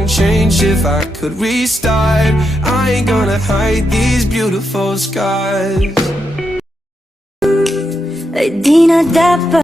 wouldn't change if I could restart. I ain't gonna hide these beautiful scars. Ay di na dapat.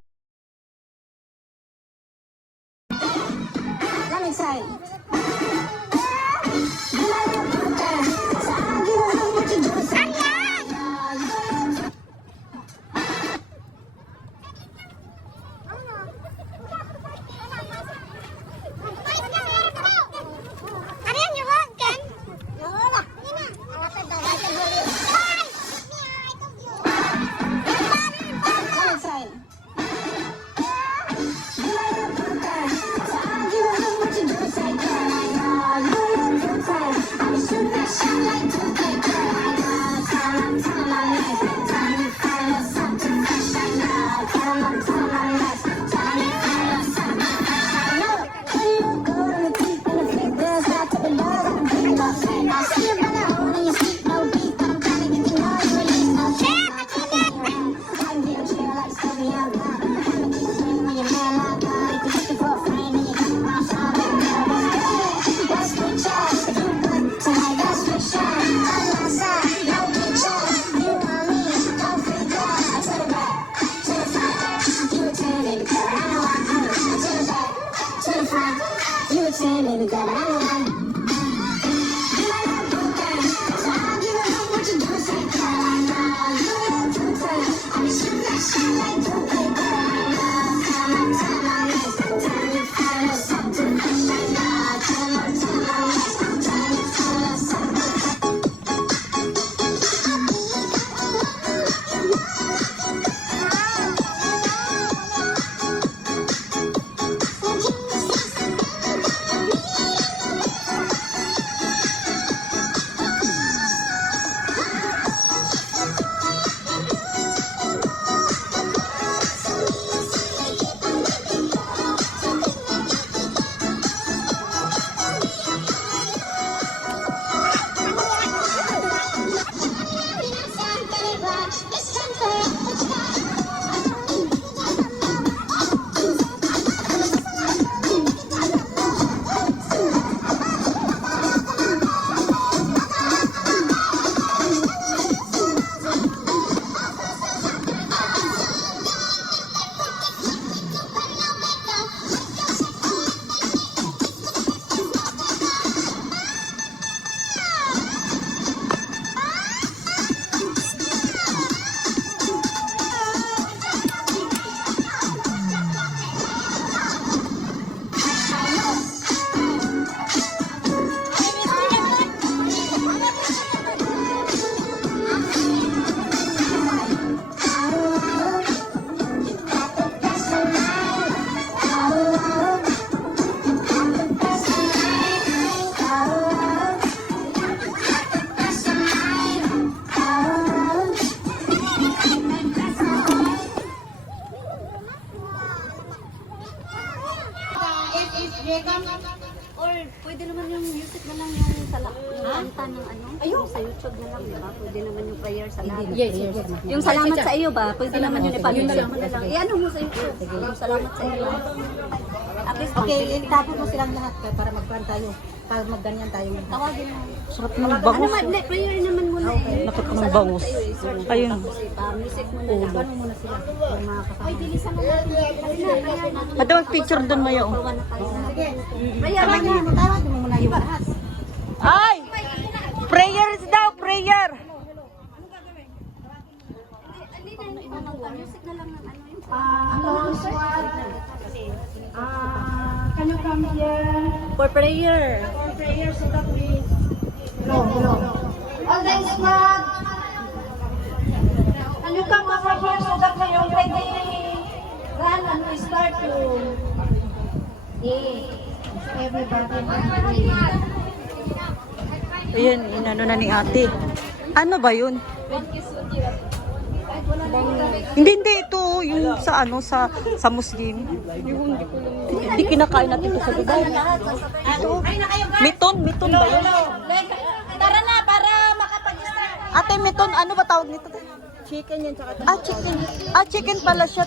Or pwede naman yung music na lang yung kanta ng ano, yung sa YouTube na lang, di ba? Pwede naman yung prayer sa lahat. Yes. Yung salamat sa iyo ba? Pwede naman yun ipag-music mo na lang. I-ano mo sa YouTube? Yung salamat sa iyo. At least, Okay, itapon mo silang lahat para mag-plan tayo. Para mag-ganyan tayo. tawagin mo. Sarap ng Ano bangus. man, hindi, prayer naman muna eh. Nakit ng Salamat bangus. sa iyo, i-search mo. Ayun. Tapos ipa-music mo na lang. Ano muna sila? Yung mga kasama. Ay, bilisan mo natin. Adaw, picture doon Maya. Oh. Sige. Prayer Tawag na. mo, tawag mo muna yung lahat. Ay! Prayers daw, prayer! Music na lang ng ano yung Hello, squad. Can you come here for prayer. for prayer so that we... Hello. All the squad. Can you come over here so that we already run and we start to... Everybody. Ayan, inano na ni ate. Ano ba yun? Hindi ito yung sa ano sa Muslim. Yung hindi kinakain natin ito sa Dubai. Ito. Miton ba yun? Tara na para makapag-start. Ate, miton, ano ba tawag nito? Chicken yan tsaka Chicken. Chicken pala siya.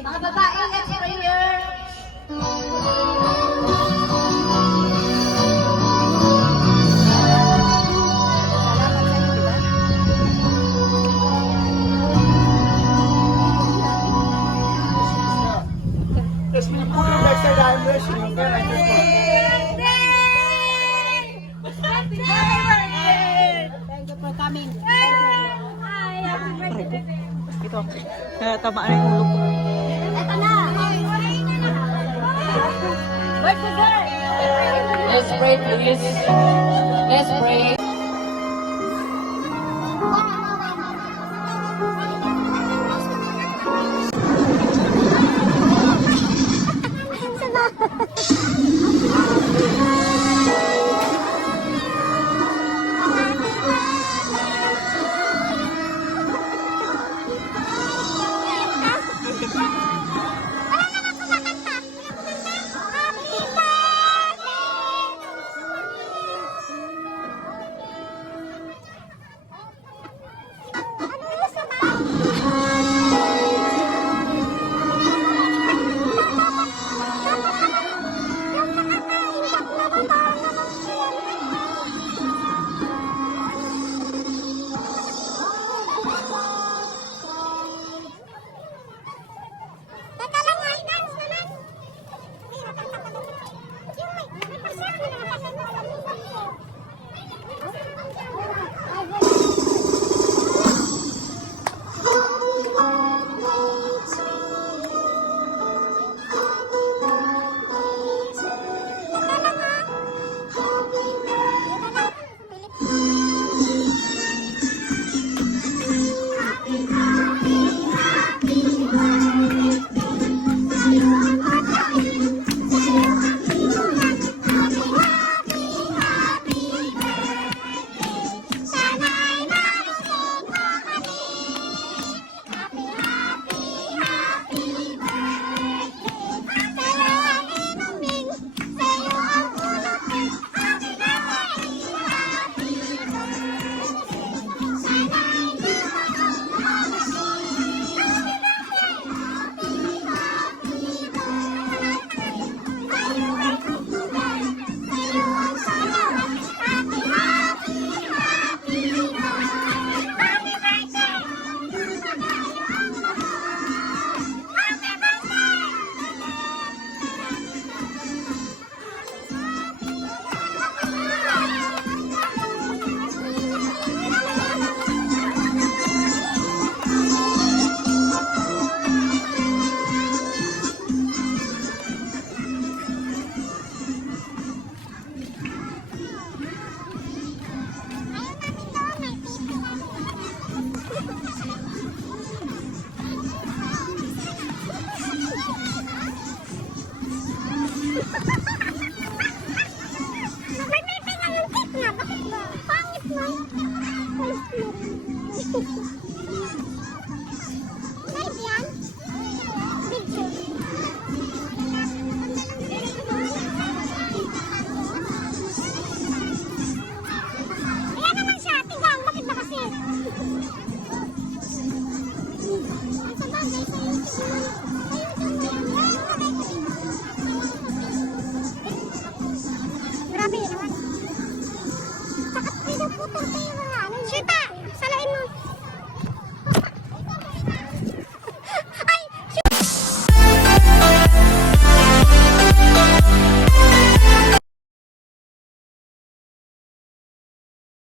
Mga babae, let's prayer. said I'm wishing you a very good one. Ito. Tamaan na yung ulo ko. Let's pray, please. Let's pray.